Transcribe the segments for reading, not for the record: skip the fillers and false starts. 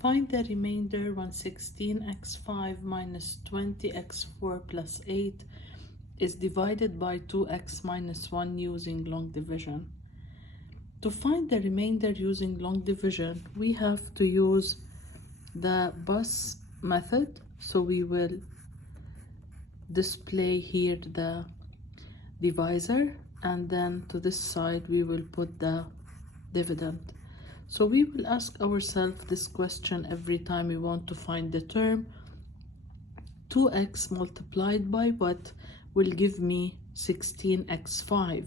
Find the remainder when 16x5 minus 20x4 plus 8 is divided by 2x minus 1 using long division. To find the remainder using long division, we have to use the bus method. So we will display here the divisor, and then to this side we will put the dividend. So we will ask ourselves this question every time we want to find the term. 2x multiplied by what will give me 16x5?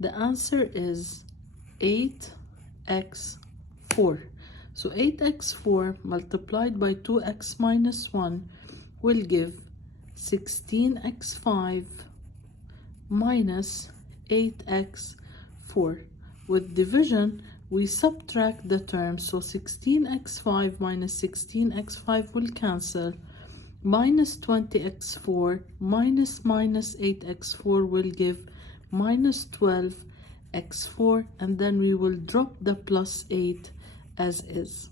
The answer is 8x4. So 8x4 multiplied by 2x minus 1 will give 16x5 minus 8x4. With division, we subtract the terms, so 16x5 minus 16x5 will cancel. Minus 20x4 minus 8x4 will give minus 12x4, and then we will drop the plus 8 as is.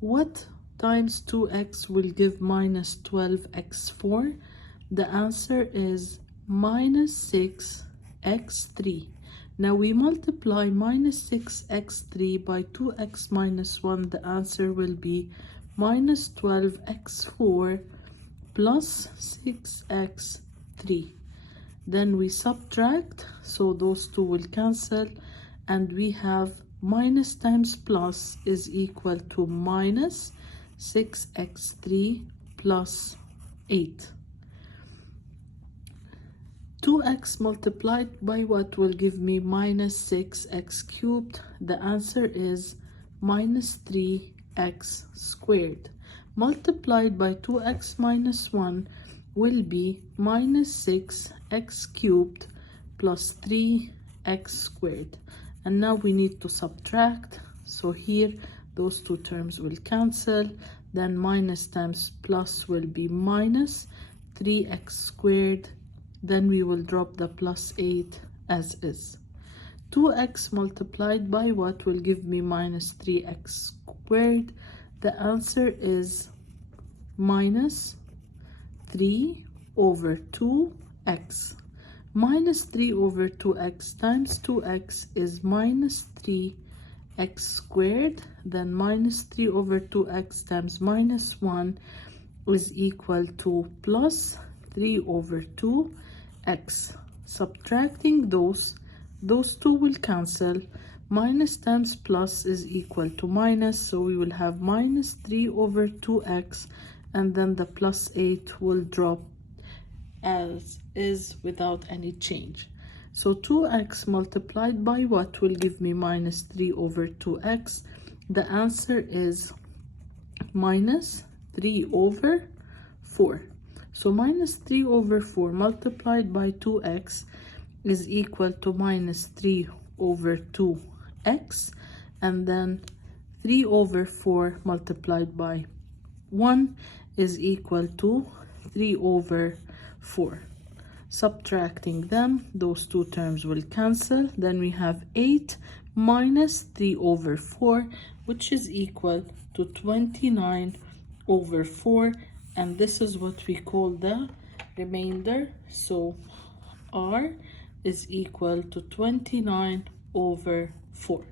What times 2x will give minus 12x4? The answer is minus 6x3. Now we multiply minus 6x3 by 2x minus 1. The answer will be minus 12x4 plus 6x3. Then we subtract, so those two will cancel, and we have minus times plus is equal to minus 6x3 plus 8. 2x multiplied by what will give me minus 6x cubed? The answer is minus 3x squared. Multiplied by 2x minus 1 will be minus 6x cubed plus 3x squared. And now we need to subtract. So here those two terms will cancel. Then minus times plus will be minus 3x squared. Then we will drop the plus 8 as is. 2x multiplied by what will give me minus 3x squared? The answer is minus 3 over 2x. Minus 3 over 2x times 2x is minus 3x squared. Then minus 3 over 2x times minus 1 is equal to plus 3 over 2x. Subtracting those two will cancel. Minus times plus is equal to minus, so we will have minus 3 over 2x, and then the plus 8 will drop as is without any change. So 2x multiplied by what will give me minus 3 over 2x? The answer is minus 3 over 4. So minus 3 over 4 multiplied by 2x is equal to minus 3 over 2x, and then 3 over 4 multiplied by 1 is equal to 3 over 4. Subtracting them, those two terms will cancel. Then we have 8 minus 3 over 4, which is equal to 29 over 4. And this is what we call the remainder. So R is equal to 29 over 4.